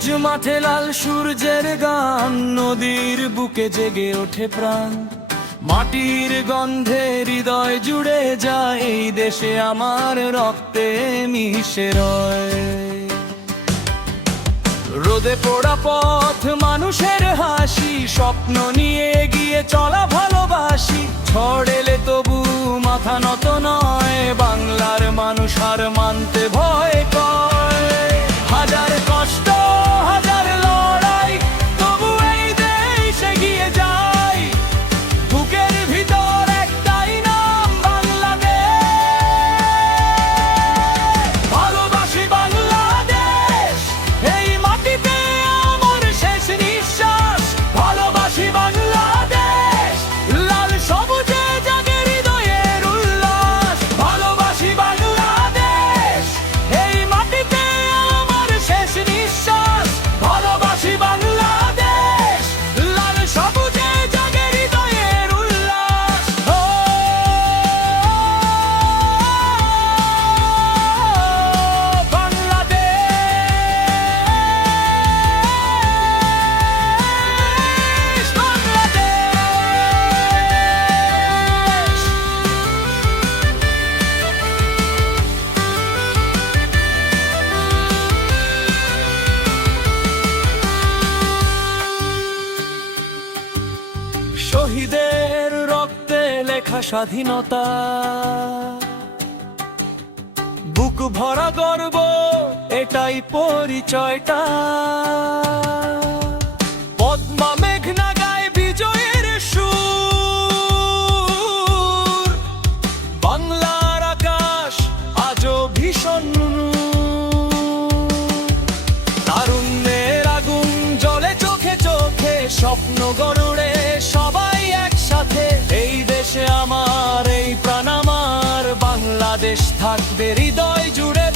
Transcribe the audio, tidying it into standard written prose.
সবুজ মাঠে লাল সূর্যের গান, নদীর বুকে জেগে ওঠে প্রাণ। মাটির গন্ধে হৃদয় জুড়ে যায়, এই দেশে আমার রক্তে মিশে রয়। রোদে পোড়া পথ, মানুষের হাসি, স্বপ্ন নিয়ে এগিয়ে চলা ভালোবাসি। ঝড় এলে তবু মাথা নত নয়, বাংলার মানুষ হার মানতে ভয় কয়। হাজার কষ্ট, হাজার লড়াই, তবু এই দেশ এগিয়ে যায়। বুকের ভিতর একটাই নাম, বাংলাদেশ। ভালোবাসি বাংলাদেশ, এই মাটিতে আমার শেষ নিঃশ্বাস। ভালোবাসি বাংলাদেশ, লাল সবুজে জাগে হৃদয়ের উল্লাস। ভালোবাসি বাংলাদেশ, এই মাটিতে আমার শেষ নিঃশ্বাস। ভালোবাসি বাংলাদেশ, লাল সবুজে জাগে হৃদয়ের উল্লাস। ও বাংলাদেশ, বাংলাদেশ। শহীদের রক্তে লেখা স্বাধীনতা, বুক ভরা গর্ব, এটাই পরিচয়টা। পদ্মা মেঘনা গায় বিজয়ের সুর, বাংলার আকাশ আজও ভীষণ। তারুণ্যের আগুন জ্বলে চোখে চোখে, স্বপ্ন গড়ে সবাই একসাথে। এই দেশে আমার, এই প্রাণ আমার, বাংলাদেশ থাকবে হৃদয় জুড়ে।